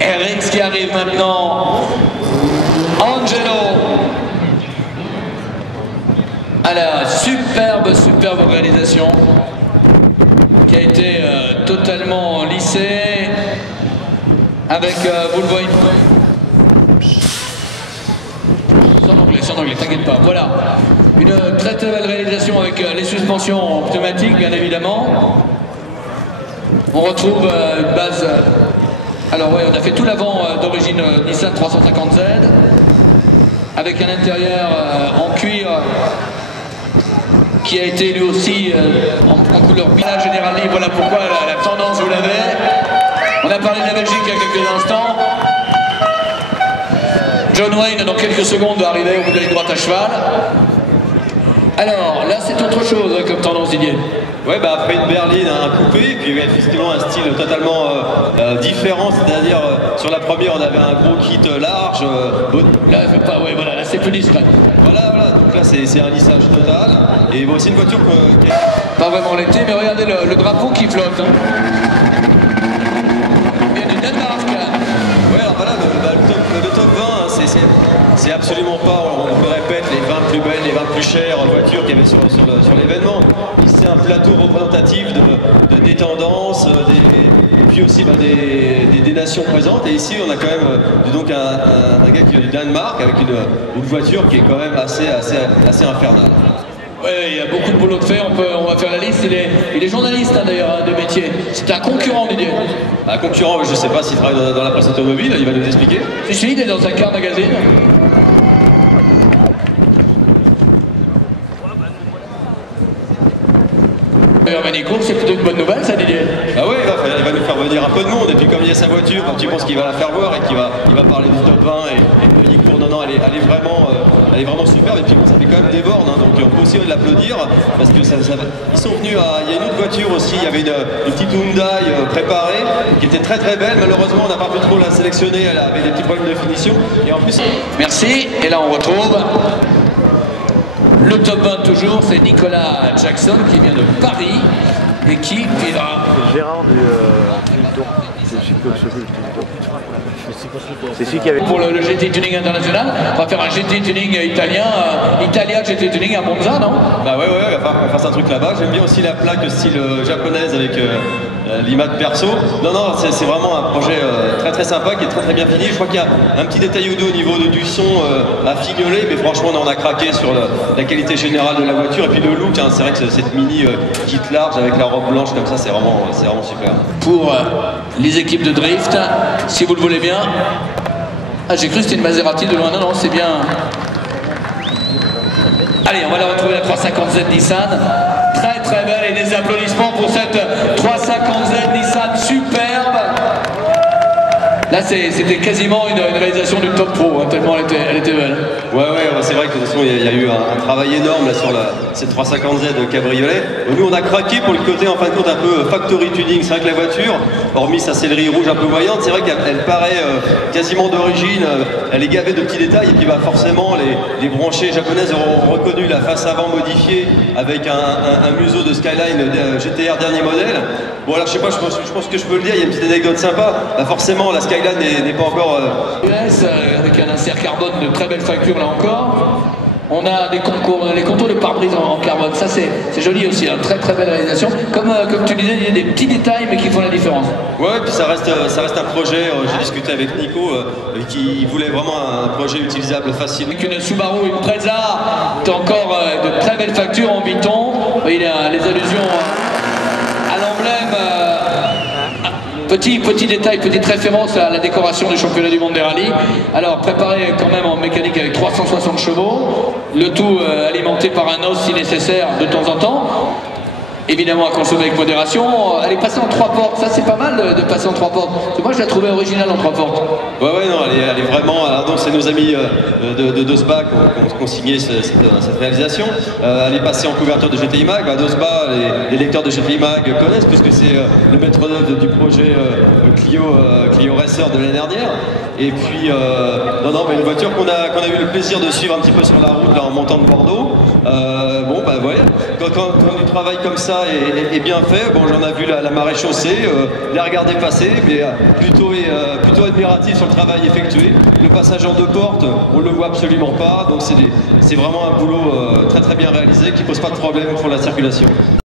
RX qui arrive maintenant. Angelo. Alors, superbe réalisation qui a été totalement lissée avec, vous le voyez, sans anglais, t'inquiète pas. Voilà, une très belle réalisation avec les suspensions pneumatiques, bien évidemment. On retrouve une base. Alors ouais, on a fait tout l'avant d'origine Nissan 350Z avec un intérieur en cuir qui a été lui aussi en couleur Mila Generali. Voilà pourquoi la tendance, vous l'avez. On a parlé de la Belgique il y a quelques instants. John Wayne dans quelques secondes doit arriver au bout de la ligne droite à cheval. Alors là c'est autre chose comme tendance, Didier. Ouais, bah après une berline, un coupé, puis effectivement un style totalement différent, c'est-à-dire sur la première on avait un gros kit large. Là, ouais, voilà, là c'est plus discret. Voilà, donc là c'est un lissage total. Et bon, c'est une voiture qui est... Pas vraiment l'été, mais regardez le drapeau qui flotte. Hein. Il y a du Danemark. Ouais, alors voilà, le top 20, hein, c'est absolument pas, on le répète, les 20 plus belles, les 20 plus chères voitures qu'il y avait sur l'événement. C'est un plateau représentatif des tendances, et puis aussi des nations présentes. Et ici, on a quand même donc un gars qui vient du Danemark avec une voiture qui est quand même assez infernale. Oui, il y a beaucoup de boulot de fait, on va faire la liste. Il est journaliste hein, d'ailleurs de métier. C'est un concurrent, Didier. Un concurrent, je ne sais pas s'il travaille dans la presse automobile, il va nous expliquer. Si, il est dans un car magazine. C'est plutôt une bonne nouvelle, ça, Didier. Ah oui, il va nous faire venir un peu de monde. Et puis comme il y a sa voiture, tu penses qu'il va la faire voir et qu'il va parler du top 20 et de Nico. Non, elle est vraiment superbe. Et puis bon, ça fait quand même des bornes, hein, donc on peut aussi l'applaudir parce que ils sont venus à... Il y a une autre voiture aussi, il y avait une petite Hyundai préparée qui était très belle. Malheureusement, on n'a pas pu trop la sélectionner. Elle avait des petits problèmes de finition. Et en plus... Merci. Et là, on retrouve... Le top 20 toujours, c'est Nicolas Jackson qui vient de Paris et qui est là. C'est Gérard du Tour. C'est celui qui s'occupe du Tour. C'est celui qui avait... Pour le GT Tuning International, on va faire un GT Tuning italien, Italia GT Tuning à Monza, non? Bah ouais, on va faire un truc là-bas. J'aime bien aussi la plaque style japonaise avec l'IMAT perso. Non, c'est vraiment un projet très sympa qui est très bien fini. Je crois qu'il y a un petit détail ou deux au niveau du son à fignoler, mais franchement on en a craqué sur la qualité générale de la voiture et puis le look. Hein, c'est vrai que cette mini kit large avec la robe blanche comme ça, c'est vraiment super. Pour les équipes de drift, si vous le voulez bien. Ah, j'ai cru que c'était une Maserati de loin. Non, c'est bien. Allez, on va la retrouver la 350Z Nissan. Très belle et des applaudissements pour cette 350Z Nissan superbe. Là, c'était quasiment une réalisation du top pro, hein, tellement elle était belle. Ouais, c'est vrai que de toute façon, il y a eu un travail énorme là, sur cette 350Z cabriolet. Nous, on a craqué pour le côté, en fin de compte, un peu factory tuning. C'est vrai que la voiture, hormis sa sellerie rouge un peu voyante, c'est vrai qu'elle paraît quasiment d'origine. Elle est gavée de petits détails. Et puis, forcément, les branchées japonaises auront reconnu la face avant modifiée avec un museau de Skyline GTR dernier modèle. Bon, alors, je sais pas, je pense que je peux le dire, il y a une petite anecdote sympa. Forcément, la Skyline n'est pas encore... US, avec un insert carbone de très belle facture là encore. On a les contours de pare-brise en carbone, ça c'est joli aussi, hein. Très belle réalisation. Comme tu disais, il y a des petits détails mais qui font la différence. Ouais, puis ça reste un projet, j'ai discuté avec Nico, qui voulait vraiment un projet utilisable facile. Avec une Subaru Impreza, encore de très belles factures en biton. Il y a les allusions à l'emblème. Petit détail, petite référence à la décoration du championnat du monde des rallyes. Alors préparé quand même en mécanique avec 360 chevaux, le tout alimenté par un os si nécessaire de temps en temps. Évidemment à consommer avec modération. Elle est passée en 3 portes, ça c'est pas mal de passer en 3 portes. Moi je la trouvais originale en 3 portes. Ouais, non, elle est vraiment... Alors donc c'est nos amis de Dosba qui ont signé cette réalisation. Elle est passée en couverture de GTI Mag. Dosba, les lecteurs de GTI Mag connaissent puisque c'est le maître d'œuvre du projet Clio Racer de l'année dernière. Et puis, mais une voiture qu'on a eu le plaisir de suivre un petit peu sur la route là, en montant de Bordeaux. Voilà, quand du travail comme ça est bien fait, bon j'en ai vu la marée chaussée, les regarder passer, mais plutôt plutôt admiratif sur le travail effectué. Le passage en 2 portes, on ne le voit absolument pas, donc c'est vraiment un boulot très très bien réalisé qui ne pose pas de problème pour la circulation.